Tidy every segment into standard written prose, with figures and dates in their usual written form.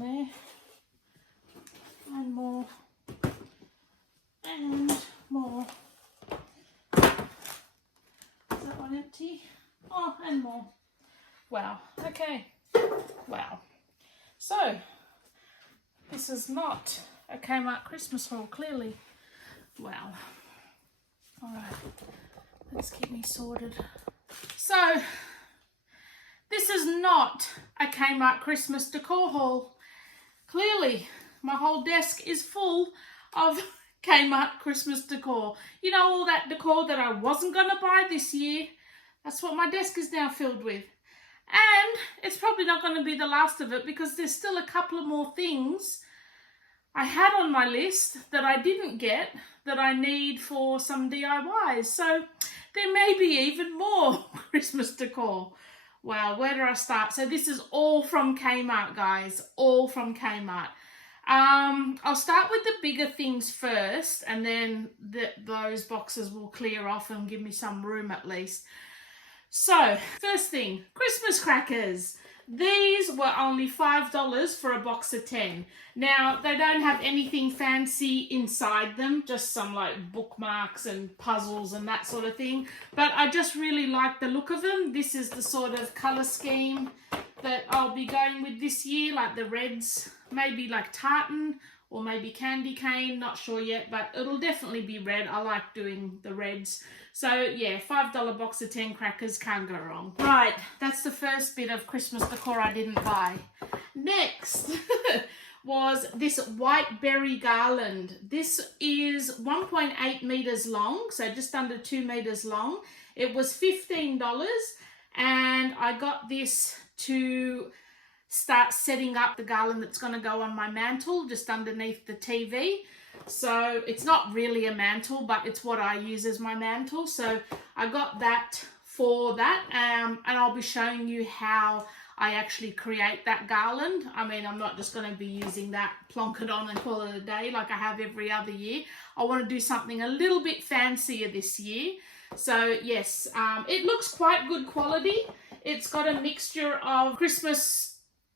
there. And more. And more. Is that one empty? Oh, and more. Wow. Okay. Wow. So, this is not a Kmart Christmas haul, clearly. Wow. Alright. Let's get me sorted. So, this is not a Kmart Christmas decor haul. Clearly, my whole desk is full of Kmart Christmas decor. You know, all that decor that I wasn't going to buy this year. That's what my desk is now filled with. And it's probably not going to be the last of it because there's still a couple of more things I had on my list that I didn't get that I need for some DIYs. So there may be even more Christmas decor. Wow, where do I start? So this is all from Kmart, guys. All from Kmart. I'll start with the bigger things first, and then those boxes will clear off and give me some room at least. So, first thing, Christmas crackers. These were only $5 for a box of 10. Now, they don't have anything fancy inside them, just some like bookmarks and puzzles and that sort of thing. But I just really like the look of them. This is the sort of colour scheme that I'll be going with this year, like the reds, maybe like tartan or maybe candy cane, not sure yet, but it'll definitely be red. I like doing the reds. So yeah, $5 box of 10 crackers, can't go wrong. Right, that's the first bit of Christmas decor I didn't buy. Next was this white berry garland. This is 1.8 meters long, so just under 2 meters long. It was $15, and I got this to start setting up the garland that's going to go on my mantle just underneath the TV. So it's not really a mantle, but it's what I use as my mantle. So I got that for that, and I'll be showing you how I actually create that garland. I mean, I'm not just going to be using that, plonk it on and call it a day like I have every other year. I want to do something a little bit fancier this year. So yes, it looks quite good quality. It's got a mixture of Christmas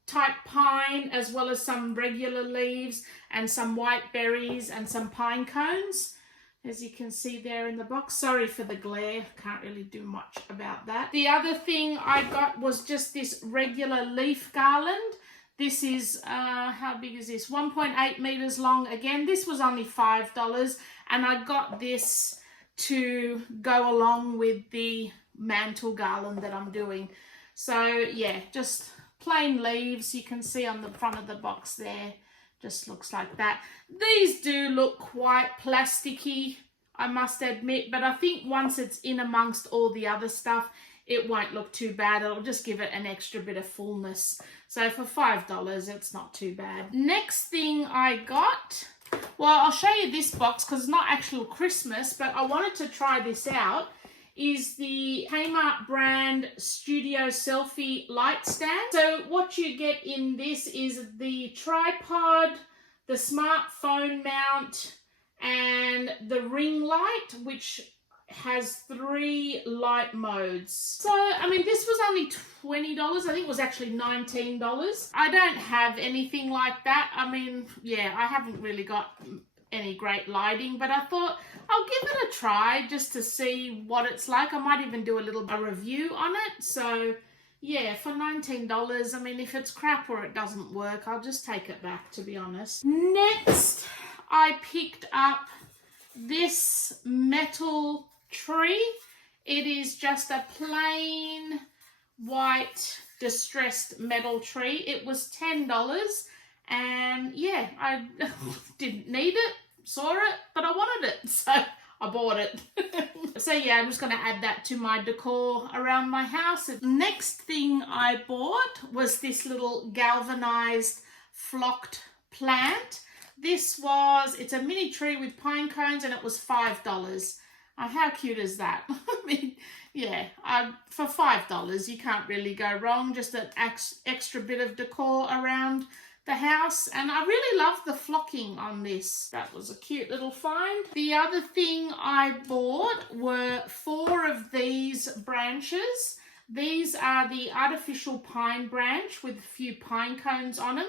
type pine as well as some regular leaves and some white berries and some pine cones, as you can see there in the box. Sorry for the glare, can't really do much about that. The other thing I got was just this regular leaf garland. This is how big is this? 1.8 meters long. Again, this was only $5, and I got this to go along with the mantle garland that I'm doing. So yeah, just plain leaves. You can see on the front of the box there, just looks like that. These do look quite plasticky, I must admit, but I think once it's in amongst all the other stuff, it won't look too bad. It'll just give it an extra bit of fullness. So for $5, it's not too bad. Next thing I got, well, I'll show you this box because it's not actual Christmas, but I wanted to try this out, is the Kmart brand Studio Selfie light stand. So what you get in this is the tripod, the smartphone mount, and the ring light, which has 3 light modes. So, I mean, this was only $20. I think it was actually $19. I don't have anything like that. I mean, yeah, I haven't really got any great lighting, but I thought I'll give it a try just to see what it's like. I might even do a review on it. So yeah, for $19, I mean, if it's crap or it doesn't work, I'll just take it back, to be honest. Next, I picked up this metal tree. It is just a plain white distressed metal tree. It was $10, and yeah, I didn't need it, saw it, but I wanted it, so I bought it. So yeah, I'm just going to add that to my decor around my house. Next thing I bought was this little galvanized flocked plant. It's a mini tree with pine cones, and it was $5. How cute is that? I mean, yeah, for $5 you can't really go wrong. Just an extra bit of decor around the house, and I really love the flocking on this. That was a cute little find. The other thing I bought were 4 of these branches. These are the artificial pine branch with a few pine cones on them.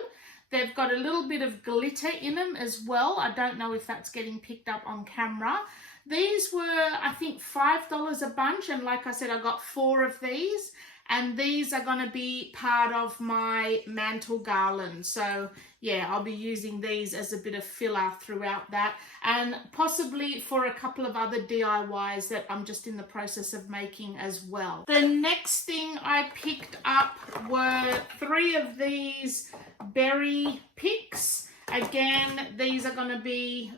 They've got a little bit of glitter in them as well. I don't know if that's getting picked up on camera. These were, I think, $5 a bunch, and like I said, I got 4 of these, and these are going to be part of my mantle garland. So yeah, I'll be using these as a bit of filler throughout that, and possibly for a couple of other DIYs that I'm just in the process of making as well. The next thing I picked up were 3 of these berry picks. Again, these are going to be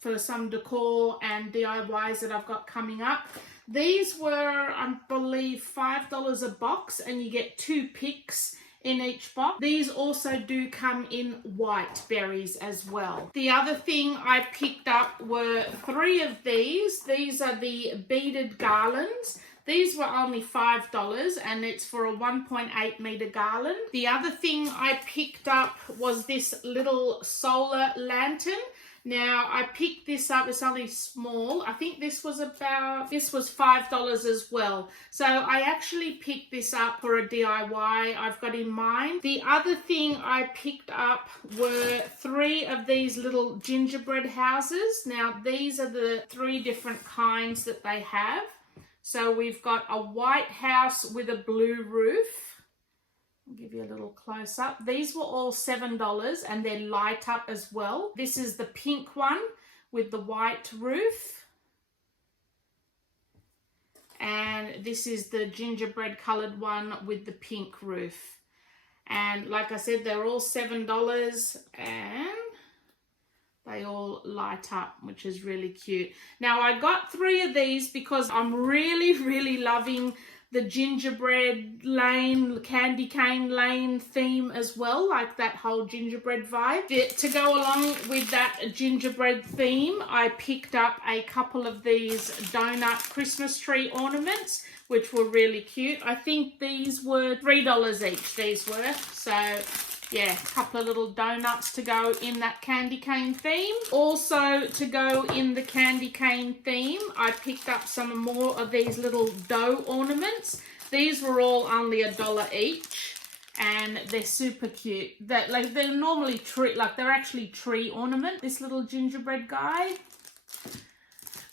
for some decor and DIYs that I've got coming up. These were, I believe, $5 a box, and you get 2 picks in each box. These also do come in white berries as well. The other thing I picked up were 3 of these. These are the Beaded Garlands. These were only $5, and it's for a 1.8 meter garland. The other thing I picked up was this little solar lantern. Now, I picked this up, it's only small. I think this was $5 as well. So I actually picked this up for a DIY I've got in mind. The other thing I picked up were 3 of these little gingerbread houses. Now, these are the 3 different kinds that they have. So we've got a white house with a blue roof. I'll give you a little close up. These were all $7, and they're light up as well. This is the pink one with the white roof. And this is the gingerbread colored one with the pink roof. And like I said, they're all $7, and they all light up, which is really cute. Now, I got 3 of these because I'm really loving the gingerbread lane, candy cane lane theme as well, like that whole gingerbread vibe. To go along with that gingerbread theme, I picked up a couple of these donut Christmas tree ornaments, which were really cute. I think these were $3 each, these were. So yeah, a couple of little donuts to go in that candy cane theme. Also, to go in the candy cane theme, I picked up some more of these little dough ornaments. These were all only $1 each, and they're super cute. They're normally they're actually tree ornament. This little gingerbread guy.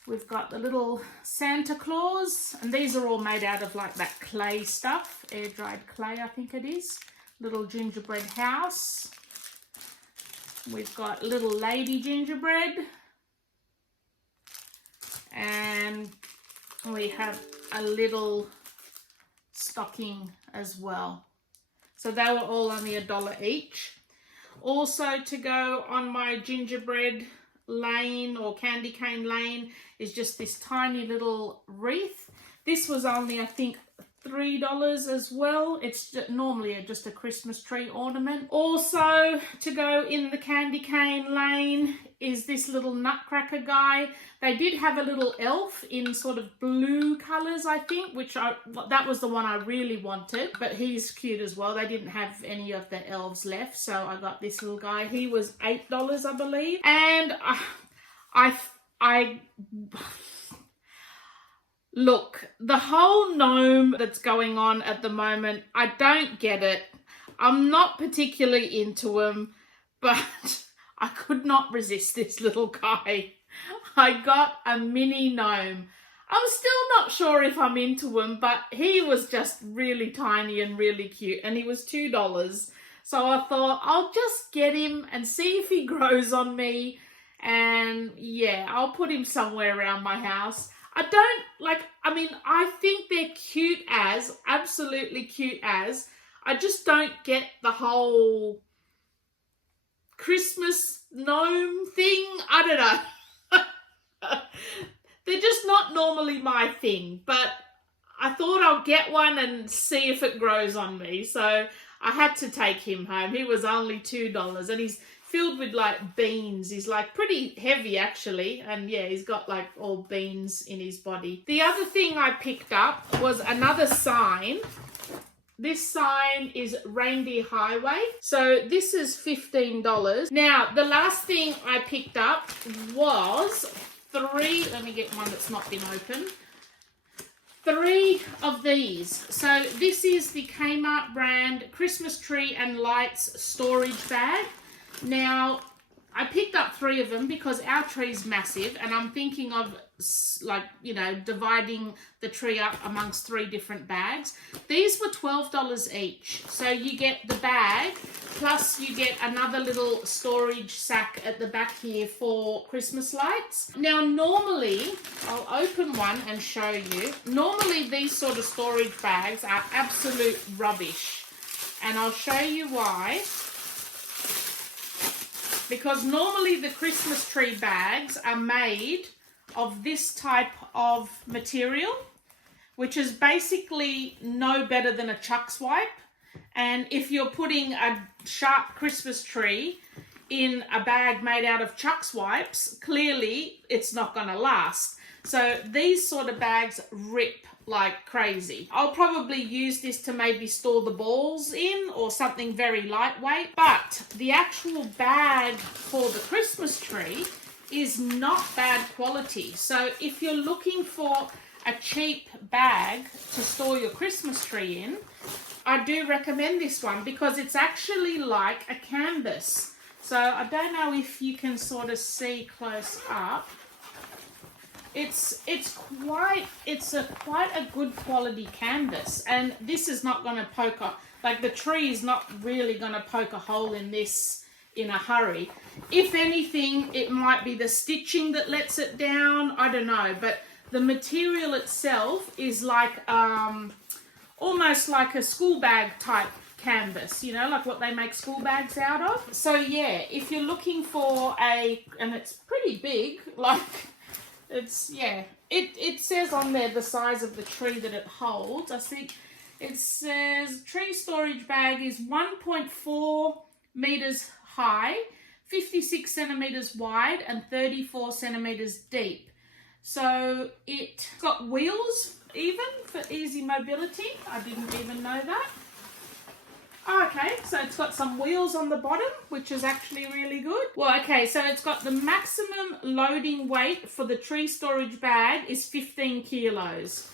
We've got the little Santa Claus, and these are all made out of like that clay stuff, air dried clay, I think it is. Little gingerbread house. We've got little lady gingerbread, and we have a little stocking as well. So they were all only $1 each. Also, to go on my gingerbread lane or candy cane lane is just this tiny little wreath. This was only, I think, $3 as well. It's normally just a Christmas tree ornament. Also, to go in the candy cane lane is this little nutcracker guy. They did have a little elf in sort of blue colors, I think, that was the one I really wanted, but he's cute as well. They didn't have any of the elves left, so I got this little guy. He was $8, I believe. And look, the whole gnome that's going on at the moment, I don't get it. I'm not particularly into him, but I could not resist this little guy. I got a mini gnome. I'm still not sure if I'm into him, but he was just really tiny and really cute, and he was $2. So I thought I'll just get him and see if he grows on me, and yeah, I'll put him somewhere around my house. I think they're cute as, absolutely cute as. I just don't get the whole Christmas gnome thing. I don't know. They're just not normally my thing, but I thought I'll get one and see if it grows on me. So I had to take him home. He was only $2, and he's filled with like beans. He's like pretty heavy actually, and yeah, he's got like all beans in his body. The other thing I picked up was another sign. This sign is Reindeer Highway. So this is $15. Now, the last thing I picked up was 3, let me get one that's not been opened. 3 of these. So this is the Kmart brand Christmas tree and lights storage bag. Now, I picked up 3 of them because our tree's massive and I'm thinking of, like, you know, dividing the tree up amongst 3 different bags. These were $12 each. So you get the bag plus you get another little storage sack at the back here for Christmas lights. Now, normally, I'll open one and show you. Normally, these sort of storage bags are absolute rubbish. And I'll show you why. Because normally the Christmas tree bags are made of this type of material, which is basically no better than a Chuck's wipe. And if you're putting a sharp Christmas tree in a bag made out of Chuck's wipes, clearly it's not going to last. So these sort of bags rip like crazy. I'll probably use this to maybe store the balls in or something very lightweight, but the actual bag for the Christmas tree is not bad quality. So if you're looking for a cheap bag to store your Christmas tree in, I do recommend this one because it's actually like a canvas. So I don't know if you can sort of see close up. It's quite a good quality canvas, and this is not going to poke a, like the tree is not really going to poke a hole in this in a hurry. If anything, it might be the stitching that lets it down. I don't know, but the material itself is like almost like a school bag type canvas, you know, like what they make school bags out of. So yeah, if you're looking for a, and it's pretty big, like. It's, yeah, it says on there the size of the tree that it holds. I think it says tree storage bag is 1.4 meters high, 56 centimeters wide, and 34 centimeters deep. So it's got wheels even for easy mobility. I didn't even know that. Okay, so it's got some wheels on the bottom, which is actually really good. Well, okay, so it's got the maximum loading weight for the tree storage bag is 15 kilos.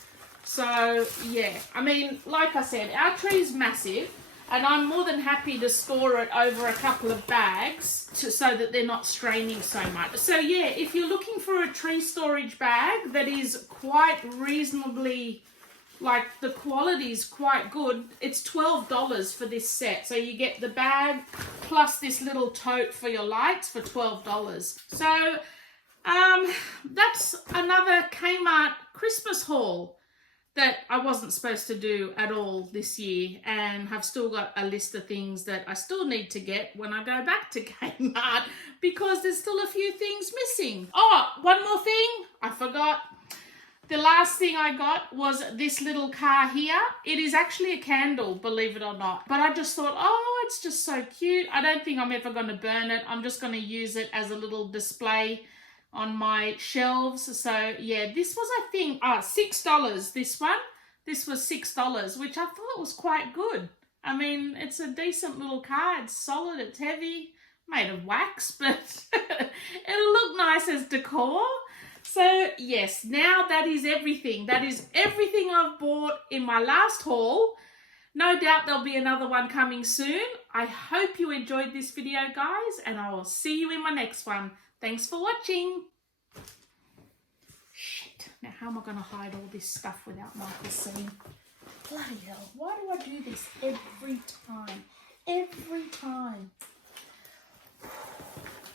So, yeah, I mean, like I said, our tree is massive, and I'm more than happy to store it over a couple of bags so that they're not straining so much. So, yeah, if you're looking for a tree storage bag that is quite reasonably... like the quality is quite good. It's $12 for this set. So you get the bag plus this little tote for your lights for $12. So that's another Kmart Christmas haul that I wasn't supposed to do at all this year, and have still got a list of things that I still need to get when I go back to Kmart because there's still a few things missing. Oh, one more thing I forgot. The last thing I got was this little car here. It is actually a candle, believe it or not. But I just thought, oh, it's just so cute. I don't think I'm ever going to burn it. I'm just going to use it as a little display on my shelves. So, yeah, this was, I think, $6, this one. This was $6, which I thought was quite good. I mean, it's a decent little car. It's solid, it's heavy, made of wax, but it'll look nice as decor. So, yes, now that is everything. That is everything I've bought in my last haul. No doubt there'll be another one coming soon. I hope you enjoyed this video, guys, and I will see you in my next one. Thanks for watching. Shit, now how am I going to hide all this stuff without Michael seeing? Bloody hell, why do I do this every time? Every time.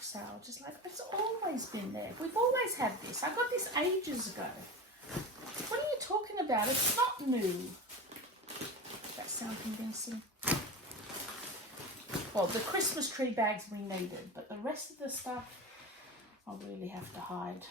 So just like, it's always been there. We've always had this. I got this ages ago. What are you talking about? It's not new. That sound convincing. Well, the Christmas tree bags we needed, but the rest of the stuff I'll really have to hide.